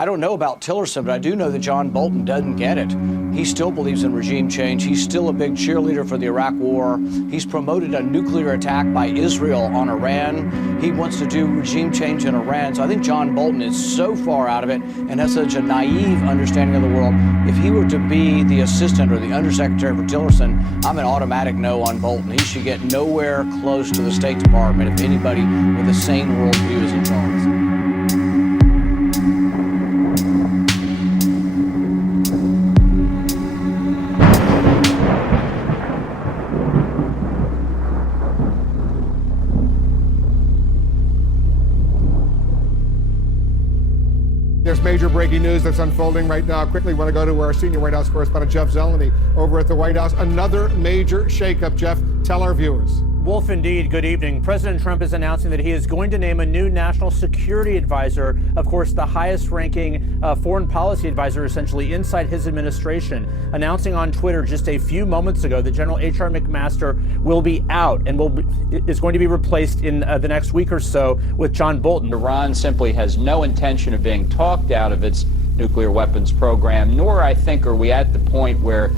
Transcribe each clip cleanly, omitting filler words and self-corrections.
I don't know about Tillerson, but I do know that John Bolton doesn't get it. He still believes in regime change. He's still a big cheerleader for the Iraq war. He's promoted a nuclear attack by Israel on Iran. He wants to do regime change in Iran. So I think John Bolton is so far out of it and has such a naive understanding of the world. If he were to be the assistant or the undersecretary for Tillerson, I'm an automatic no on Bolton. He should get nowhere close to the State Department if anybody with a sane worldview is in charge. There's major breaking news that's unfolding right now. Quickly want to go to our senior White House correspondent, Jeff Zeleny, over at the White House. Another major shakeup. Jeff, tell our viewers. Wolf, indeed. Good evening. President Trump is announcing that he is going to name a new national security advisor, of course, the highest ranking foreign policy advisor essentially inside his administration, announcing on Twitter just a few moments ago that General H.R. McMaster will be out and is going to be replaced in the next week or so with John Bolton. Iran simply has no intention of being talked out of its nuclear weapons program, nor, I think, are we at the point where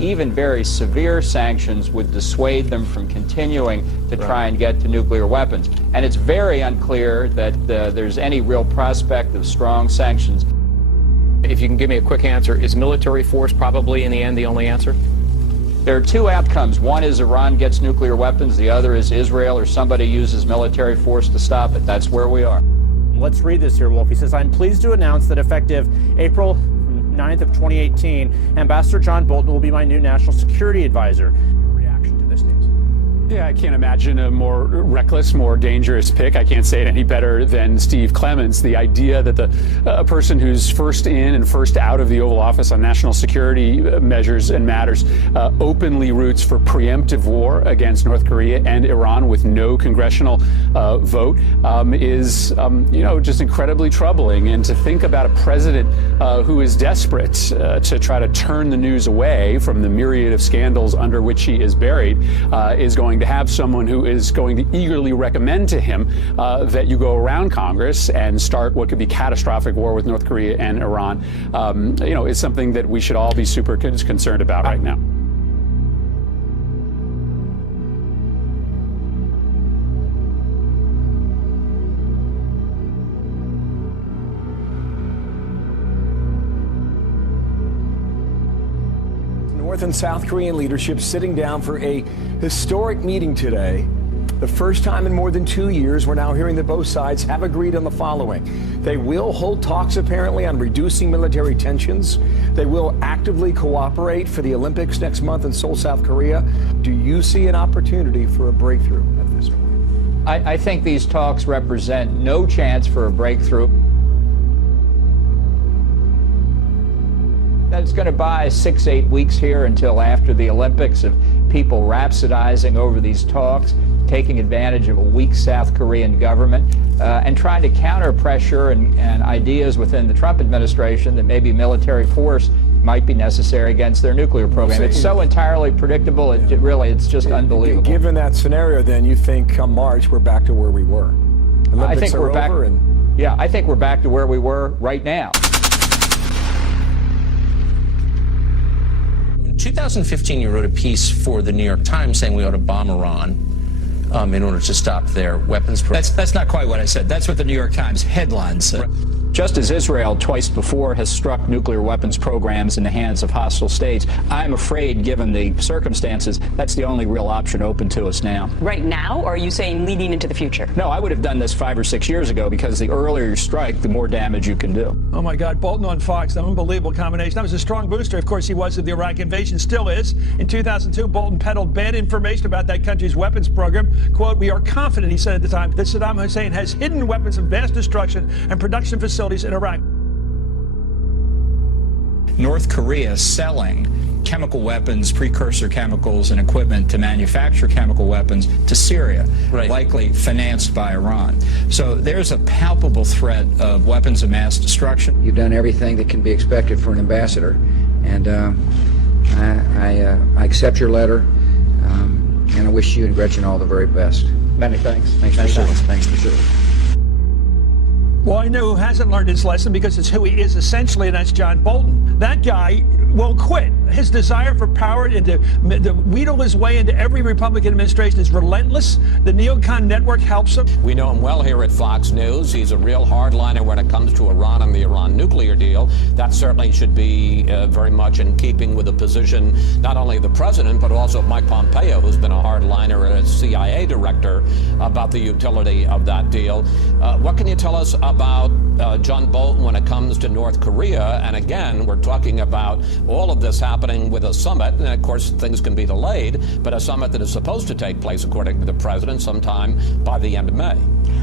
even very severe sanctions would dissuade them from continuing to try and get to nuclear weapons. And it's very unclear that there's any real prospect of strong sanctions. If you can give me a quick answer, is military force probably in the end the only answer? There are two outcomes. One is Iran gets nuclear weapons. The other is Israel or somebody uses military force to stop it. That's where we are. Let's read this here, Wolf. He says, I'm pleased to announce that effective April 9th of 2018, Ambassador John Bolton will be my new national security advisor. Reaction to this news? Yeah, I can't imagine a more reckless, more dangerous pick. I can't say it any better than Steve Clements. The idea that the person who's first in and first out of the Oval Office on national security measures and matters openly roots for preemptive war against North Korea and Iran with no congressional vote is, just incredibly troubling. And to think about a president who is desperate to try to turn the news away from the myriad of scandals under which he is buried is going to have someone who is going to eagerly recommend to him that you go around Congress and start what could be catastrophic war with North Korea and Iran, is something that we should all be super concerned about right now. North and South Korean leadership sitting down for a historic meeting today. The first time in more than 2 years, we're now hearing that both sides have agreed on the following. They will hold talks, apparently, on reducing military tensions. They will actively cooperate for the Olympics next month in Seoul, South Korea. Do you see an opportunity for a breakthrough at this point? I think these talks represent no chance for a breakthrough. It's going to buy 6-8 weeks here until after the Olympics of people rhapsodizing over these talks, taking advantage of a weak South Korean government, and trying to counter pressure and ideas within the Trump administration that maybe military force might be necessary against their nuclear program. It's so entirely predictable, it's just unbelievable. Given that scenario, then, you think come March we're back to where we were? Olympics I think we're back. Yeah, I think we're back to where we were right now. In 2015, you wrote a piece for the New York Times saying we ought to bomb Iran in order to stop their weapons program. That's not quite what I said. That's what the New York Times headline said. Just as Israel twice before has struck nuclear weapons programs in the hands of hostile states, I'm afraid, given the circumstances, that's the only real option open to us now. Right now, or are you saying leading into the future? No, I would have done this 5 or 6 years ago, because the earlier you strike, the more damage you can do. Oh, my God. Bolton on Fox, an unbelievable combination. That was a strong booster. Of course, he was of the Iraq invasion, still is. In 2002, Bolton peddled bad information about that country's weapons program. Quote, we are confident, he said at the time, that Saddam Hussein has hidden weapons of mass destruction and production facilities in Iraq. North Korea selling chemical weapons, precursor chemicals, and equipment to manufacture chemical weapons to Syria, likely financed by Iran. So there's a palpable threat of weapons of mass destruction. You've done everything that can be expected for an ambassador, and I accept your letter, and I wish you and Gretchen all the very best. Many thanks. Thanks for serving. Well, I know who hasn't learned his lesson because it's who he is essentially, and that's John Bolton. That guy won't quit. His desire for power and to wheedle his way into every Republican administration is relentless. The neocon network helps him. We know him well here at Fox News. He's a real hardliner when it comes to Iran and the Iran nuclear deal. That certainly should be very much in keeping with the position not only of the president, but also of Mike Pompeo, who's been a hardliner as CIA director, about the utility of that deal. What can you tell us about John Bolton when it comes to North Korea? And again, we're talking about all of this happening with a summit, and of course things can be delayed, but a summit that is supposed to take place, according to the president, sometime by the end of May.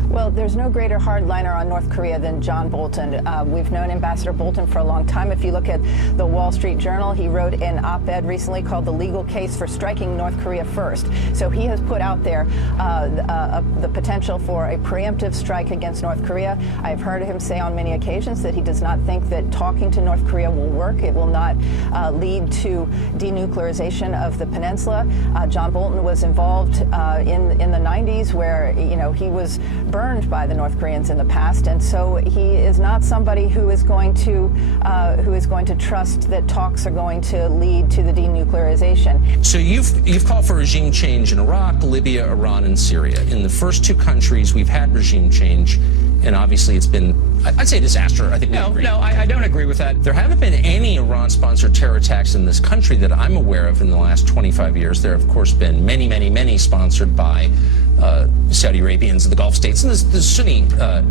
Well, there's no greater hardliner on North Korea than John Bolton. We've known Ambassador Bolton for a long time. If you look at the Wall Street Journal, he wrote an op-ed recently called The Legal Case for Striking North Korea First. So he has put out there the potential for a preemptive strike against North Korea. I've heard him say on many occasions that he does not think that talking to North Korea will work. It will not lead to denuclearization of the peninsula. John Bolton was involved in the 90s where, you know, he was burned by the North Koreans in the past, and so he is not somebody who is going to trust that talks are going to lead to the denuclearization. So you've called for regime change in Iraq, Libya, Iran, and Syria. In the first two countries, we've had regime change, and obviously it's been, I'd say, a disaster. I think I don't agree with that. There haven't been any Iran-sponsored terror attacks in this country that I'm aware of in the last 25 years. There have, of course, been many, many, many sponsored by Saudi Arabians, the Gulf states, and the Sunni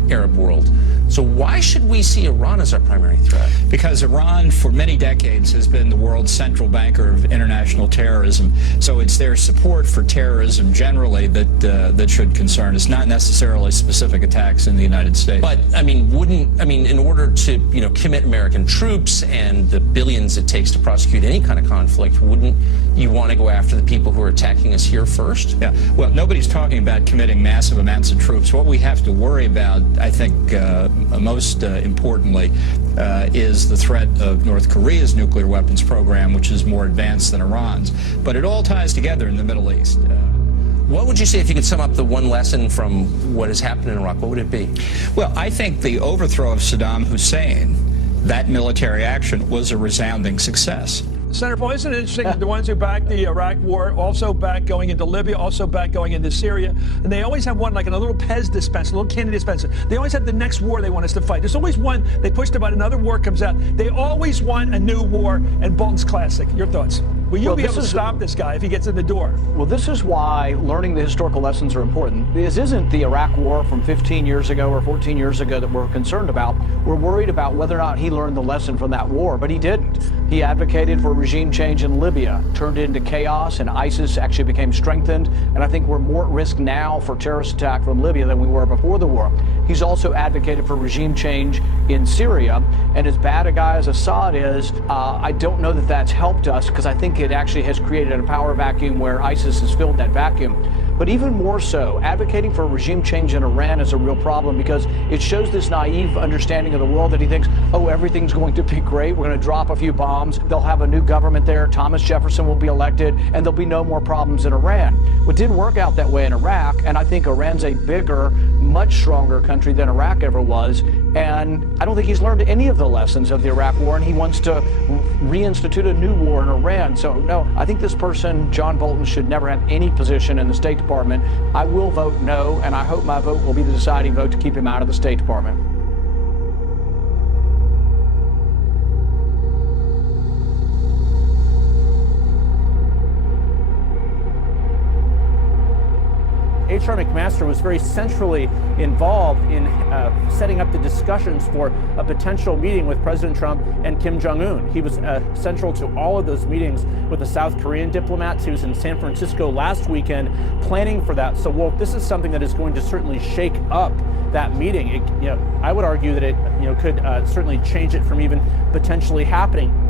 Arab world. So why should we see Iran as our primary threat? Because Iran, for many decades, has been the world's central banker of international terrorism. So it's their support for terrorism generally that should concern us, not necessarily specific attacks in the United States. But I mean, in order to commit American troops and the billions it takes to prosecute any kind of conflict, wouldn't you want to go after the people who are attacking us here first? Yeah. Well, nobody's talking about committing massive amounts of troops. What we have to worry about, I think, most importantly, is the threat of North Korea's nuclear weapons program, which is more advanced than Iran's. But it all ties together in the Middle East. What would you say, if you could sum up the one lesson from what has happened in Iraq, what would it be? Well, I think the overthrow of Saddam Hussein, that military action, was a resounding success. Senator Paul, isn't it interesting that the ones who backed the Iraq war also back going into Libya, also back going into Syria, and they always have one like in a little Pez dispenser, a little candy dispenser. They always have the next war they want us to fight. There's always one they pushed about, another war comes out. They always want a new war, and Bolton's classic. Your thoughts? Will you be able to stop this guy if he gets in the door? Well, this is why learning the historical lessons are important. This isn't the Iraq war from 15 years ago or 14 years ago that we're concerned about. We're worried about whether or not he learned the lesson from that war, but he didn't. He advocated for regime change in Libya, turned it into chaos, and ISIS actually became strengthened. And I think we're more at risk now for terrorist attack from Libya than we were before the war. He's also advocated for regime change in Syria. And as bad a guy as Assad is, I don't know that that's helped us, because I think it actually has created a power vacuum where ISIS has filled that vacuum. But even more so, advocating for regime change in Iran is a real problem, because it shows this naive understanding of the world that he thinks, oh, everything's going to be great. We're going to drop a few bombs. They'll have a new government there. Thomas Jefferson will be elected, and there'll be no more problems in Iran. It didn't work out that way in Iraq, and I think Iran's a bigger, much stronger country than Iraq ever was. And I don't think he's learned any of the lessons of the Iraq war, and he wants to reinstitute a new war in Iran. So, no, I think this person, John Bolton, should never have any position in the State Department. I will vote no, and I hope my vote will be the deciding vote to keep him out of the State Department. H.R. McMaster was very centrally involved in setting up the discussions for a potential meeting with President Trump and Kim Jong-un. He was central to all of those meetings with the South Korean diplomats. He was in San Francisco last weekend planning for that. So, Wolf, this is something that is going to certainly shake up that meeting. I would argue that it could certainly change it from even potentially happening.